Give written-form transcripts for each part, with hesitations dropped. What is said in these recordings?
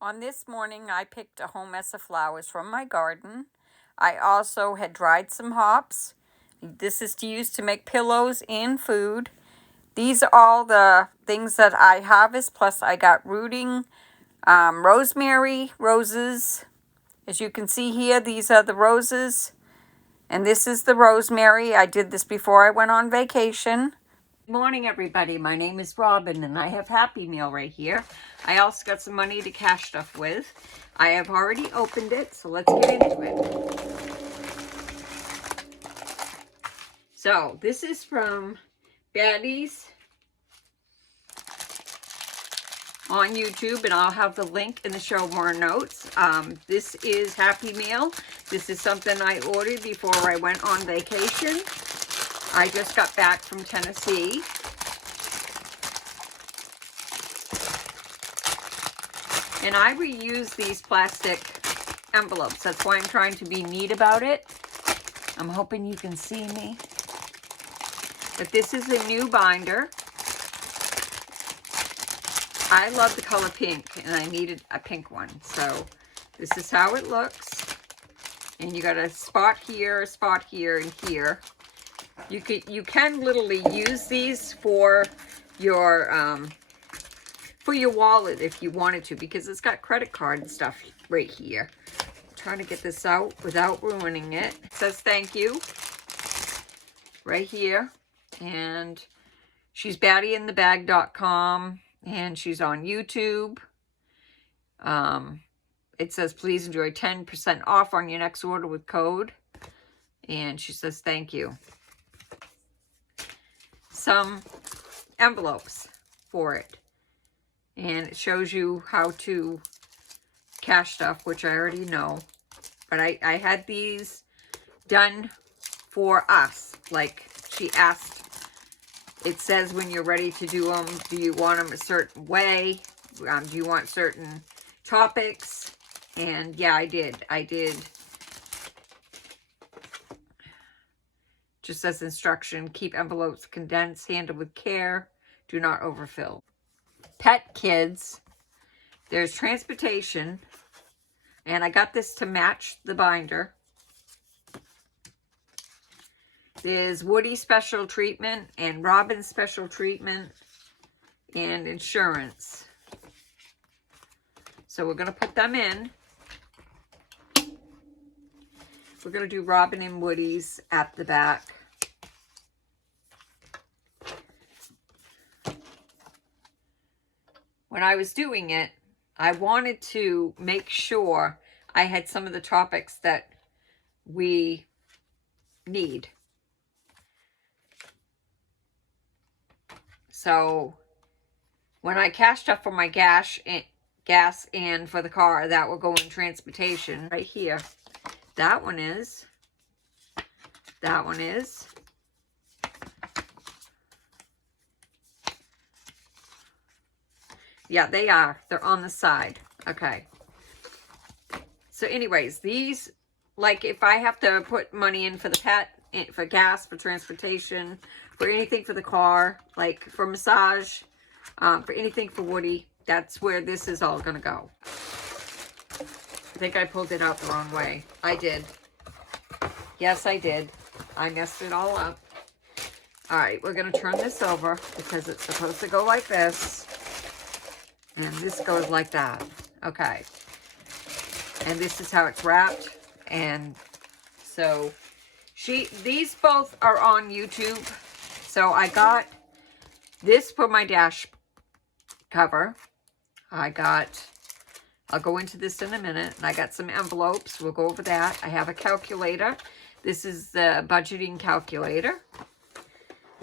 On this morning, I picked a whole mess of flowers from my garden. I also had dried some hops. This is to use to make pillows and food. These are all the things that I harvest, plus I got rooting rosemary roses. As you can see here, these are the roses, and this is the rosemary. I did this before I went on vacation. Good morning, everybody. My name is Robin, and I have Happy Meal right here. I also got some money to cash stuff with. I have already opened it, so let's get into it. So, this is from Baddies on YouTube, and I'll have the link in the show more notes. This is Happy Meal. This is something I ordered before I went on vacation. I just got back from Tennessee. And I reuse these plastic envelopes. That's why I'm trying to be neat about it. I'm hoping you can see me. But this is a new binder. I love the color pink, and I needed a pink one. So this is how it looks. And you got a spot here, and here. You can literally use these for your wallet if you wanted to, because it's got credit card and stuff right here. I'm trying to get this out without ruining it. It says thank you right here. And she's baddieandthebag.com, and she's on YouTube. It says please enjoy 10% off on your next order with code. And she says thank you. Some envelopes for it. And it shows you how to cash stuff, which I already know. But I had these done for us. Like she asked, it says when you're ready to do them, do you want them a certain way? Do you want certain topics? And yeah, I did. Just says instruction, keep envelopes condensed, handle with care, do not overfill. Pet kids, there's transportation, and I got this to match the binder. There's Woody special treatment and Robin special treatment and insurance. So we're going to put them in. We're going to do Robin and Woody's at the back. When I was doing it, I wanted to make sure I had some of the topics that we need. So when I cashed up for my gas and for the car, that will go in transportation right here. That one is. That one is. Yeah, they are. They're on the side. Okay. So anyways, these, like if I have to put money in for the pet, for gas, for transportation, for anything for the car, like for massage, for anything for Woody, that's where this is all going to go. I think I pulled it out the wrong way. I did. Yes, I did. I messed it all up. All right, we're going to turn this over because it's supposed to go like this. And this goes like that. Okay. And this is how it's wrapped. And so these both are on YouTube. So I got this for my dash cover. I'll go into this in a minute. And I got some envelopes. We'll go over that. I have a calculator. This is the budgeting calculator.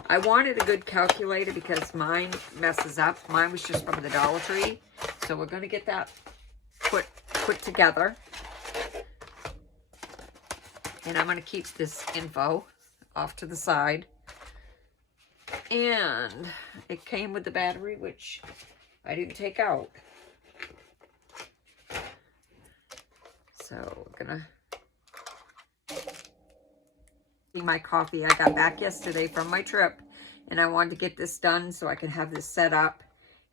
I wanted a good calculator because mine messes up. Mine was just from the Dollar Tree. So we're going to get that put together. And I'm going to keep this info off to the side. And it came with the battery, which I didn't take out. So we're going to... my coffee. I got back yesterday from my trip, and I wanted to get this done so I can have this set up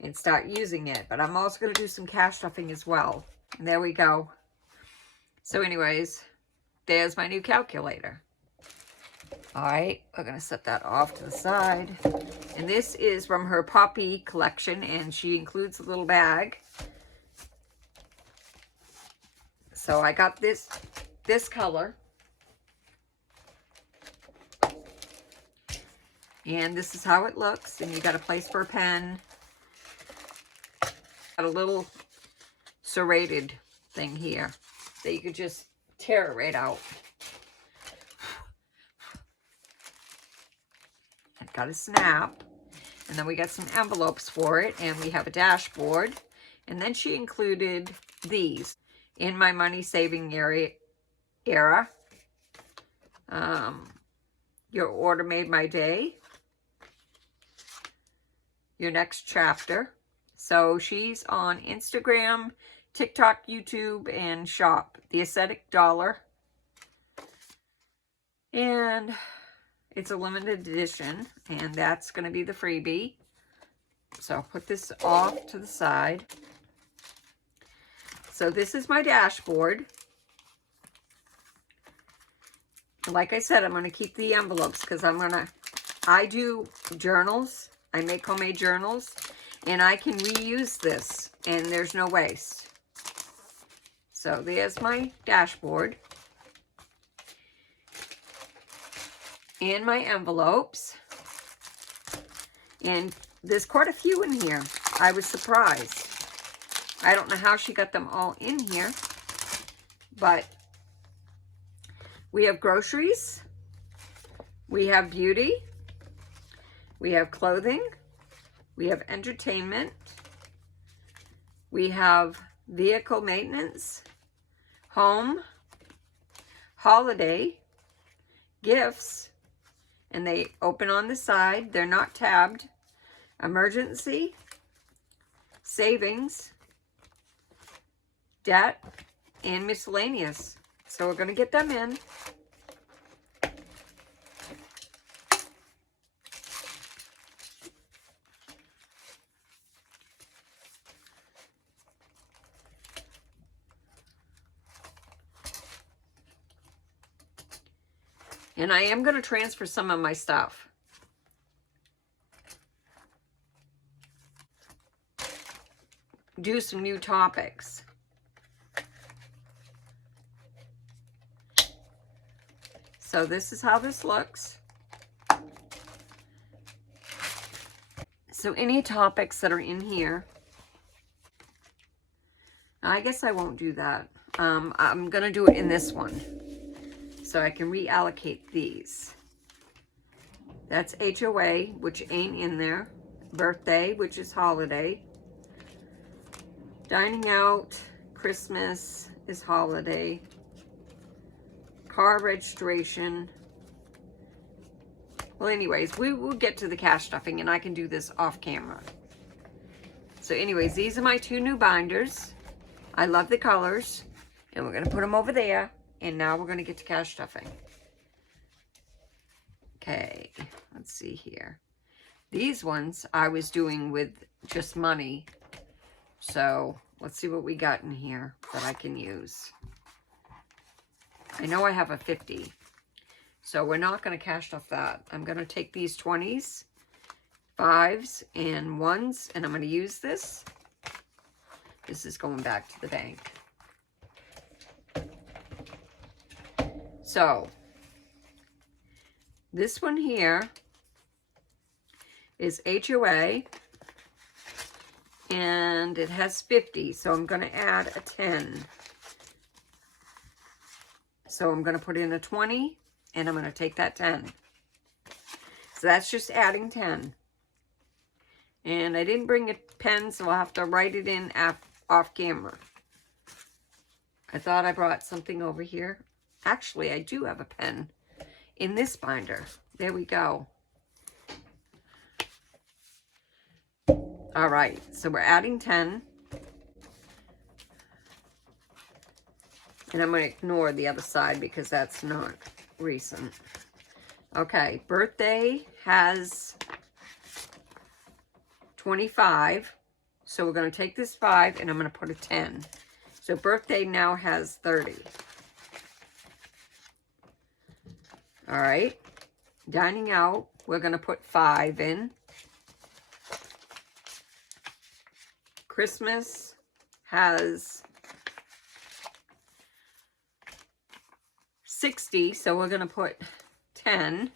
and start using it. But I'm also going to do some cash stuffing as well. And there we go. So anyways, there's my new calculator. All right, we're going to set that off to the side. And this is from her Poppy collection, and she includes a little bag. So I got this color. And this is how it looks. And you got a place for a pen. Got a little serrated thing here that you could just tear it right out. I've got a snap. And then we got some envelopes for it. And we have a dashboard. And then she included these. In my money saving era. Your order made my day. Your next chapter. So she's on Instagram, TikTok, YouTube, and Shop. The Aesthetic Dollar. And it's a limited edition. And that's going to be the freebie. So I'll put this off to the side. So this is my dashboard. Like I said, I'm going to keep the envelopes because I do journals. I make homemade journals. And I can reuse this. And there's no waste. So there's my dashboard. And my envelopes. And there's quite a few in here. I was surprised. I don't know how she got them all in here. But we have groceries. We have beauty. We have clothing. We have entertainment. We have vehicle maintenance. Home. Holiday. Gifts. And they open on the side. They're not tabbed. Emergency. Savings. Debt. And miscellaneous. So we're going to get them in. And I am going to transfer some of my stuff. Do some new topics. So this is how this looks. So any topics that are in here, I guess I won't do that. I'm going to do it in this one. So I can reallocate these. That's HOA, which ain't in there. Birthday, which is holiday. Dining out, Christmas is holiday. Car registration. Well, anyways, we will get to the cash stuffing, and I can do this off camera. So anyways, these are my two new binders. I love the colors. And we're going to put them over there. And now we're going to get to cash stuffing. Okay, let's see here. These ones I was doing with just money. So let's see what we got in here that I can use. I know I have a 50. So we're not going to cash stuff that. I'm going to take these 20s, 5s, and 1s, and I'm going to use this. This is going back to the bank. So, this one here is HOA, and it has 50, so I'm going to add a 10. So I'm going to put in a 20, and I'm going to take that 10. So that's just adding 10. And I didn't bring a pen, so I'll have to write it in off camera. I thought I brought something over here. Actually, I do have a pen in this binder. There we go. All right, so we're adding 10. And I'm going to ignore the other side because that's not recent. Okay, birthday has 25. So we're going to take this 5 and I'm going to put a 10. So birthday now has 30. All right. Dining out, we're going to put 5 in. Christmas has 60, so we're going to put 10.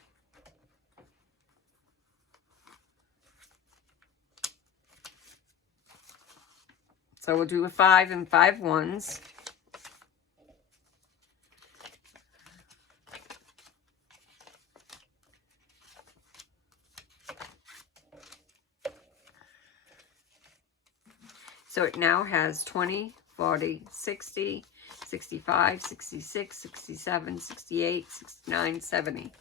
So we'll do a 5 and 5 ones. So it now has 20, 40, 60, 65, 66, 67, 68, 69, 70.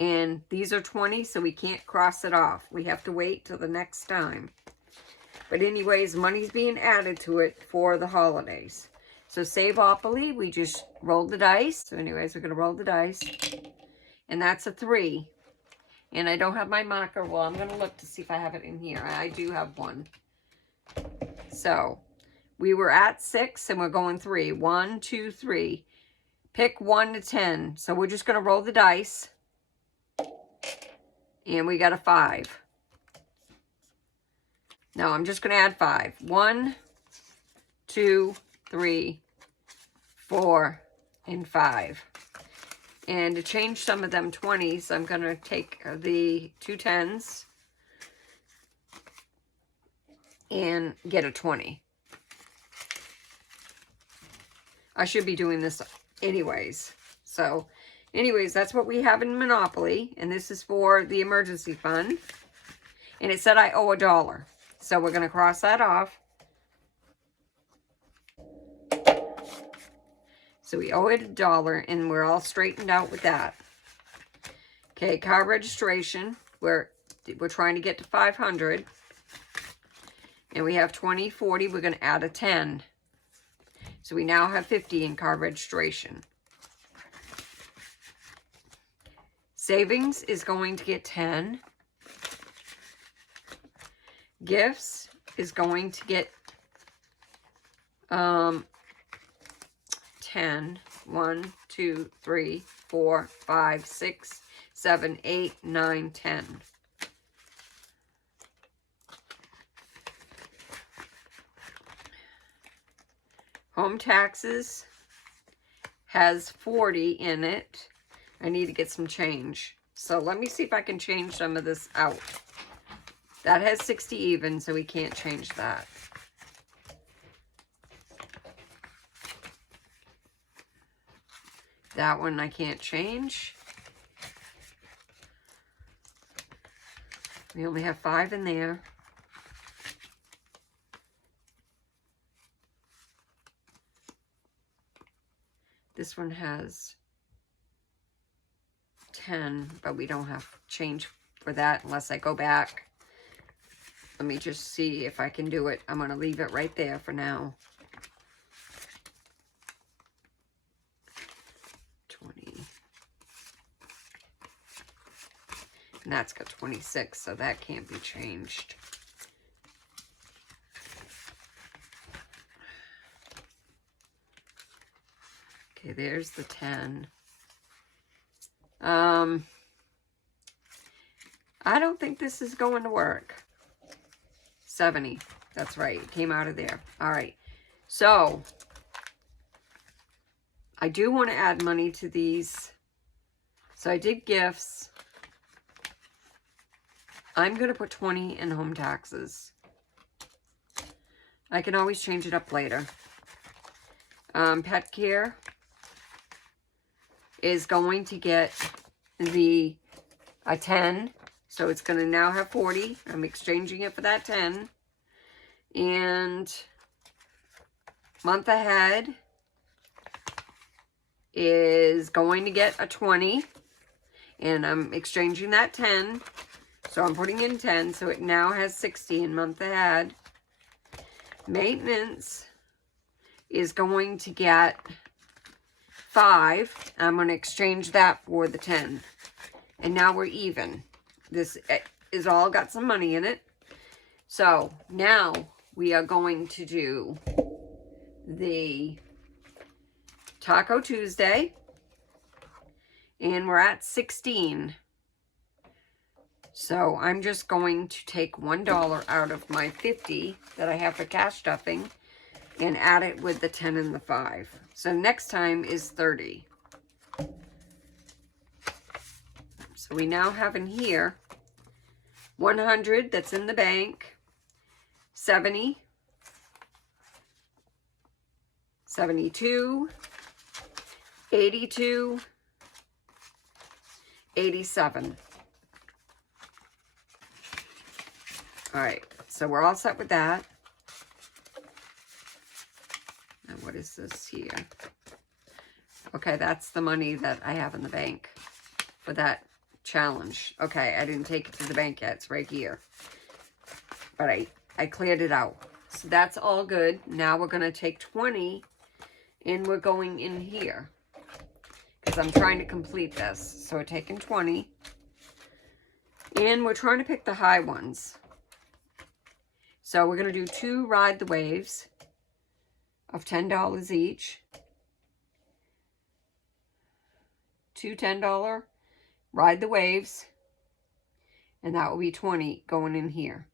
And these are 20, so we can't cross it off. We have to wait till the next time. But anyways, money's being added to it for the holidays. So Savopoly, we just rolled the dice. So anyways, we're going to roll the dice. And that's a 3. And I don't have my marker. Well, I'm going to look to see if I have it in here. I do have one. So we were at 6 and we're going 3. 1, 2, 3. Pick 1 to 10. So we're just going to roll the dice. And we got a 5. Now I'm just going to add 5. 1, 2, 3, 4, and 5. And to change some of them 20s, I'm going to take the 2 10s and get a 20. I should be doing this anyways. So, anyways, that's what we have in Monopoly. And this is for the emergency fund. And it said I owe $1. So we're going to cross that off. So we owe it $1 and we're all straightened out with that. Okay, car registration. We're trying to get to 500. And we have 20, 40. We're going to add a 10. So we now have 50 in car registration. Savings is going to get 10. Gifts is going to get 10. 1, 2, 3, 4, 5, 6, 7, 8, 9, 10. Home taxes has 40 in it. I need to get some change. So let me see if I can change some of this out. That has 60 even, so we can't change that. That one I can't change. We only have 5 in there. This one has 10, but we don't have change for that unless I go back. Let me just see if I can do it. I'm going to leave it right there for now. 20. And that's got 26, so that can't be changed. Okay, there's the 10. I don't think this is going to work. 70. That's right. It came out of there. All right. So, I do want to add money to these. So, I did gifts. I'm going to put 20 in home taxes. I can always change it up later. Pet care is going to get a 10. So it's going to now have 40. I'm exchanging it for that 10. And month ahead is going to get a 20. And I'm exchanging that 10. So I'm putting in 10. So it now has 60 in month ahead. Maintenance is going to get 5. I'm going to exchange that for the 10. And now we're even. This is all got some money in it. So now we are going to do the Taco Tuesday. And we're at 16. So I'm just going to take $1 out of my 50 that I have for cash stuffing and add it with the 10 and the 5. So next time is 30. So we now have in here 100 that's in the bank, 70, 72, 82, 87. All right, so we're all set with that. Now what is this here? Okay, that's the money that I have in the bank for that challenge. Okay, I didn't take it to the bank yet. It's right here. But I cleared it out. So that's all good. Now we're going to take 20 and we're going in here. Because I'm trying to complete this. So we're taking 20. And we're trying to pick the high ones. So we're going to do 2 Ride the Waves of $10 each. 2 $10 Ride the Waves. And that will be 20 going in here.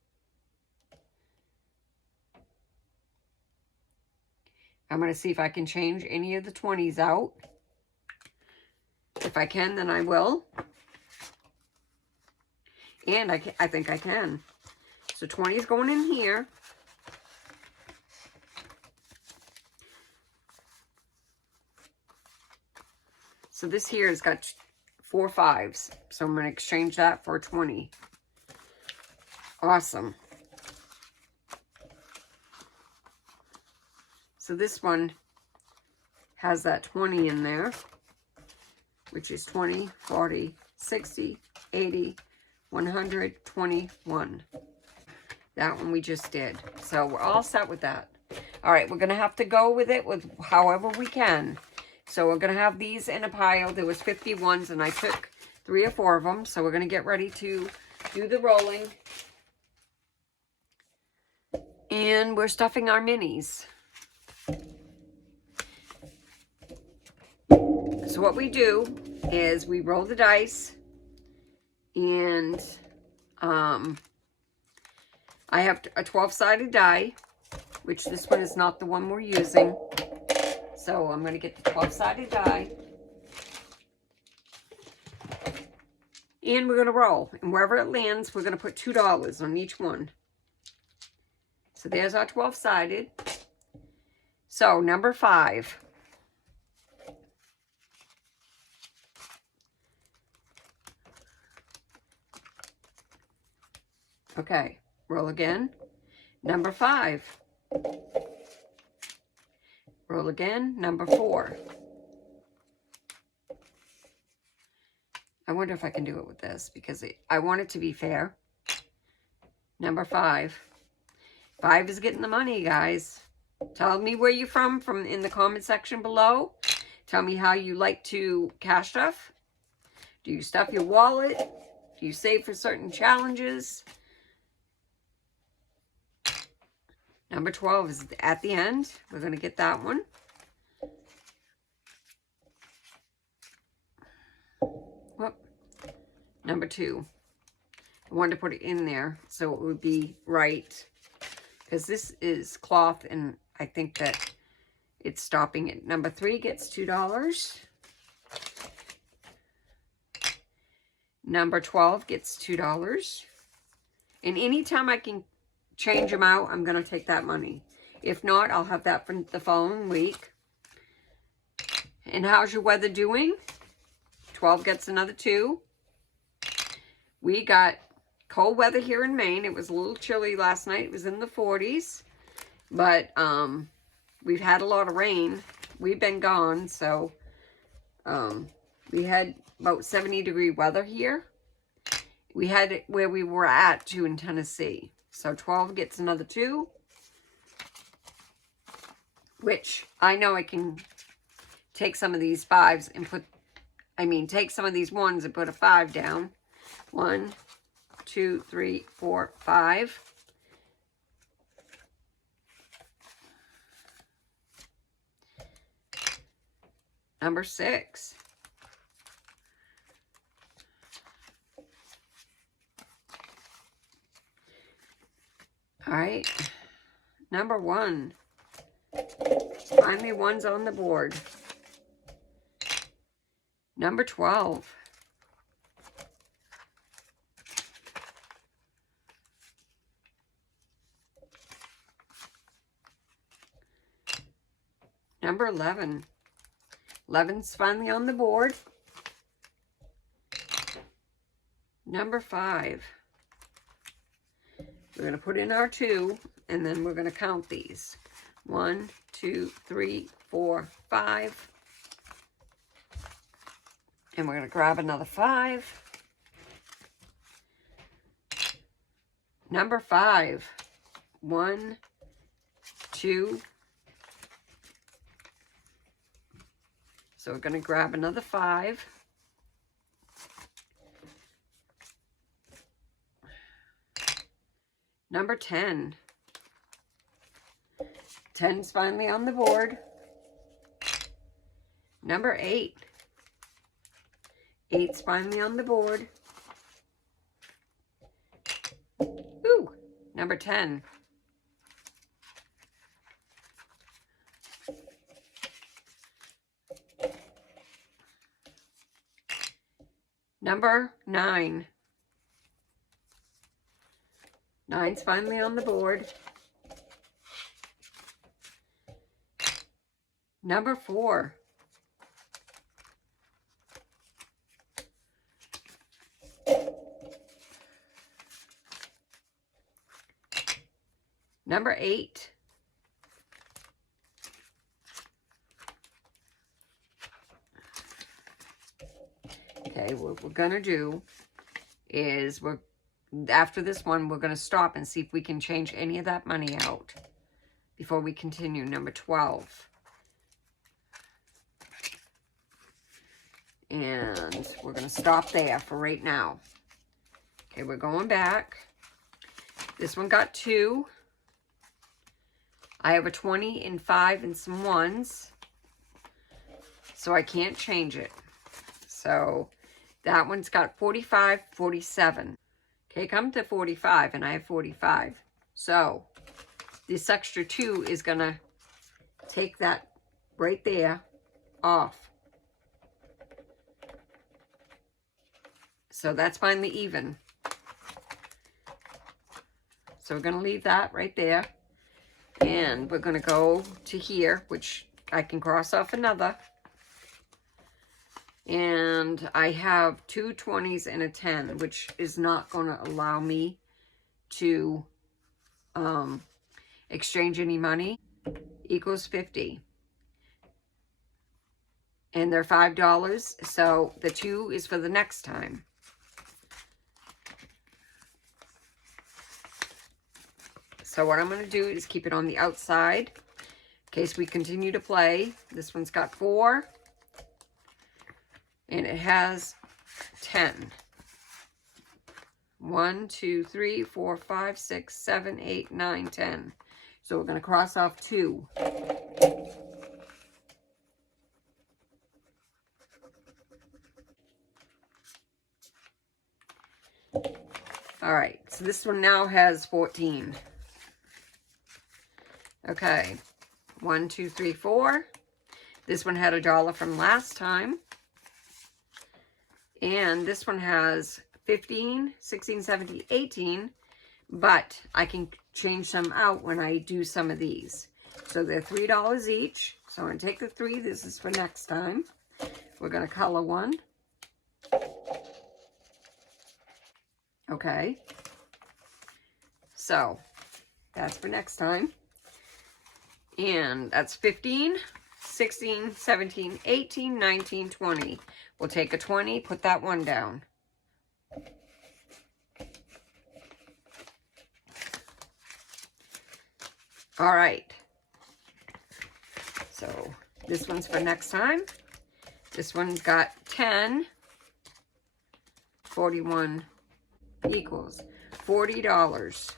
I'm going to see if I can change any of the 20s out. If I can, then I will. And I think I can. So 20 is going in here. So this here has got 4 5s. So I'm going to exchange that for 20. Awesome. So this one has that 20 in there, which is 20, 40, 60, 80, 100, 21. That one we just did. So we're all set with that. All right, we're going to have to go with it with however we can. So we're going to have these in a pile. There was 51s and I took 3 or 4 of them. So we're going to get ready to do the rolling. And we're stuffing our minis. So what we do is we roll the dice and I have a 12-sided die, which this one is not the one we're using. So I'm going to get the 12-sided die. And we're going to roll. And wherever it lands, we're going to put $2 on each one. So there's our 12-sided. So number 5. Okay, roll again. Number 5. Roll again. Number 4. I wonder if I can do it with this because I want it to be fair. Number 5. 5 is getting the money, guys. Tell me where you're from in the comment section below. Tell me how you like to cash stuff. Do you stuff your wallet? Do you save for certain challenges? Number 12 is at the end. We're going to get that one. Whoop. Number 2. I wanted to put it in there so it would be right. Because this is cloth and I think that it's stopping it. Number 3 gets $2. Number 12 gets $2. And anytime I can change them out, I'm going to take that money. If not, I'll have that for the following week. And how's your weather doing? 12 gets another 2. We got cold weather here in Maine. It was a little chilly last night. It was in the 40s. But we've had a lot of rain. We've been gone, so we had about 70-degree weather here. We had it where we were at, too, in Tennessee. So 12 gets another 2, which I know I can take some of these 5s and take some of these 1s and put a 5 down. 1, 2, 3, 4, 5. Number 6. All right. Number 1. Find me ones on the board. Number 12. Number 11. 11's finally on the board. Number 5. We're going to put in our 2, and then we're going to count these. 1, 2, 3, 4, 5. And we're going to grab another 5. Number 5. 1, 2. So we're going to grab another 5. Number 10. 10's finally on the board. Number 8. 8's finally on the board. Ooh, number 10. Number 9. 9's finally on the board. Number 4. Number 8. Okay, what we're going to do is after this one, we're going to stop and see if we can change any of that money out before we continue. Number 12. And we're going to stop there for right now. Okay, we're going back. This one got 2. I have a 20 and 5 and some 1s. So I can't change it. So that one's got 45, 47. Okay, come to 45, and I have 45. So this extra 2 is going to take that right there off. So that's finally even. So we're going to leave that right there. And we're going to go to here, which I can cross off another. And I have 2 20s and a 10, which is not going to allow me to exchange any money. Equals 50. And they're $5, so the 2 is for the next time. So what I'm going to do is keep it on the outside in case we continue to play. This one's got 4. And it has 10. 1, 2, 3, 4, 5, 6, 7, 8, 9, 10. So we're going to cross off 2. All right, so this one now has 14. Okay, 1, 2, 3, 4. This one had $1 from last time. And this one has 15, 16, 17, 18. But I can change some out when I do some of these. So they're $3 each. So I'm going to take the 3. This is for next time. We're going to color one. Okay. So that's for next time. And that's 15, 16, 17, 18, 19, 20. We'll take a 20, put that one down. All right. So this one's for next time. This one's got 10. 41 equals $40.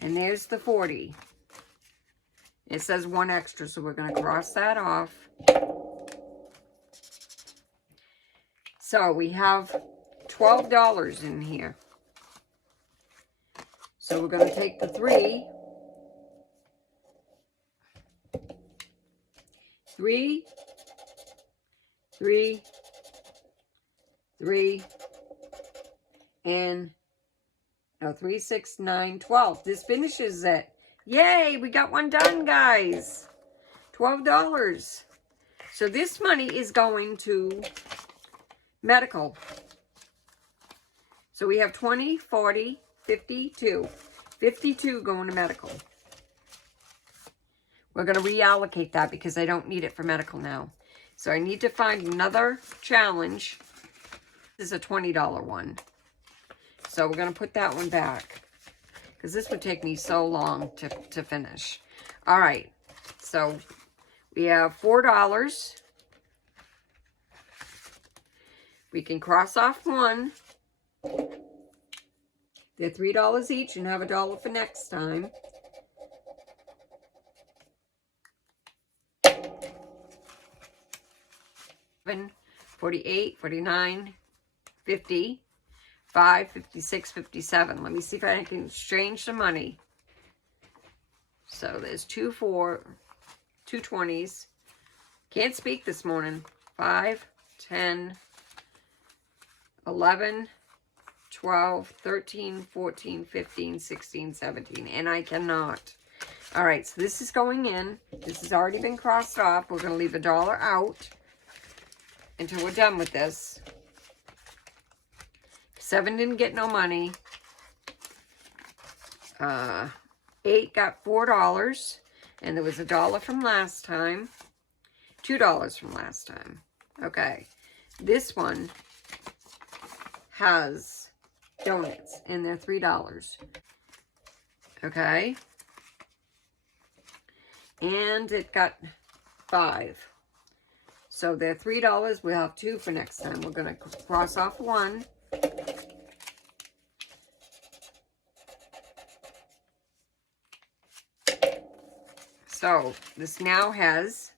And there's the 40. It says 1 extra, so we're going to cross that off. So we have $12 in here. So we're going to take the 3, 3, 3, 3, and no, 3, 6, 9, 12. This finishes it. Yay, we got one done, guys. $12. So this money is going to medical. So we have 20, 40, 52. 52 going to medical. We're going to reallocate that because I don't need it for medical now. So I need to find another challenge. This is a $20 one. So we're going to put that one back, because this would take me so long to finish. All right. So we have $4. We can cross off 1. They're $3 each and have $1 for next time. $7, $48, $49, $50, $5, $56, $57. Let me see if I can exchange the money. So there's 2 20s. Can't speak this morning. 5, 10, 11, 12, 13, 14, 15, 16, 17. And I cannot. All right, so this is going in. This has already been crossed off. We're going to leave $1 out until we're done with this. 7 didn't get no money. 8 got $4. And there was $1 from last time. $2 from last time. Okay. This one has donuts, and they're $3. Okay. And it got 5. So they're $3. We'll have 2 for next time. We're going to cross off 1. So this now has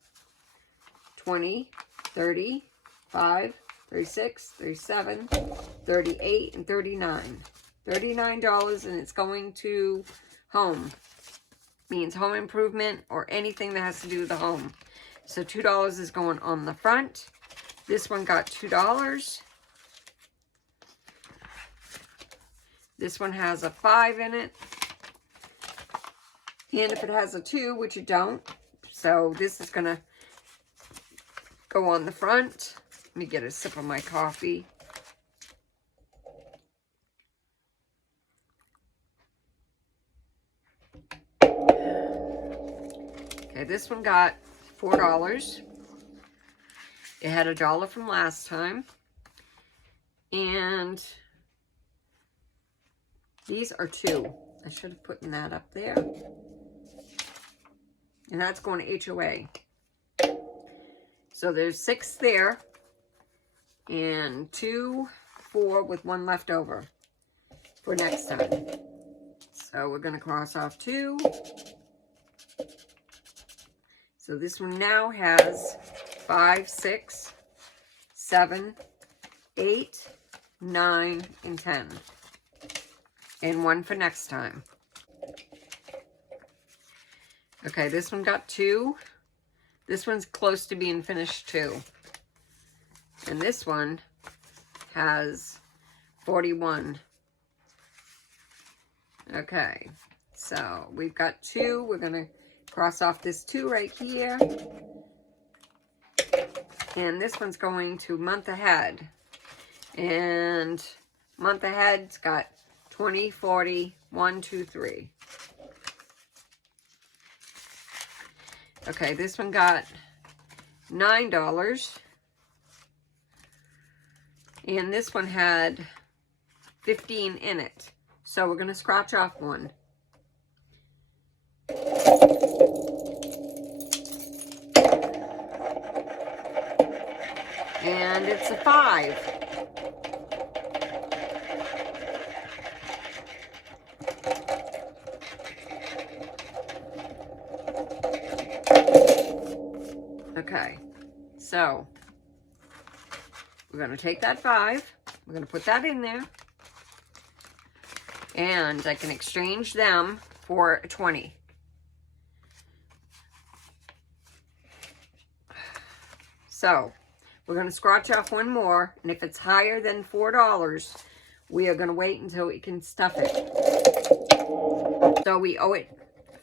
20, 30, 5, 36, 37, 38, and 39. $39, and it's going to home. Means home improvement or anything that has to do with the home. So $2 is going on the front. This one got $2. This one has a 5 in it. And if it has a 2, which it don't, so this is going to go on the front. Let me get a sip of my coffee. Okay, this one got $4. It had $1 from last time. And these are 2. I should have put that up there. And that's going to HOA. So there's 6 there. And 2, 4 with 1 left over for next time. So we're going to cross off 2. So this one now has 5, 6, 7, 8, 9, and 10. And 1 for next time. Okay, this one got 2. This one's close to being finished too. And this one has 41. Okay, so we've got 2. We're going to cross off this 2 right here. And this one's going to month ahead. And month ahead's got 20, 40, 1, 2, 3. Okay, this one got $9. And this one had 15 in it. So we're going to scratch off 1. And it's a 5. Okay, so we're going to take that 5. We're going to put that in there. And I can exchange them for 20. So we're going to scratch off one more. And if it's higher than $4, we are going to wait until we can stuff it. So we owe it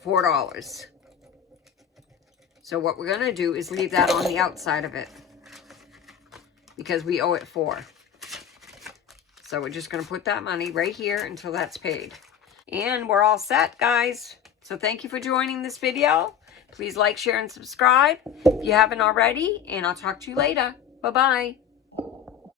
$4. So what we're going to do is leave that on the outside of it, because we owe it $4. So we're just going to put that money right here until that's paid. And we're all set, guys. So thank you for joining this video. Please like, share, and subscribe if you haven't already. And I'll talk to you later. Bye-bye.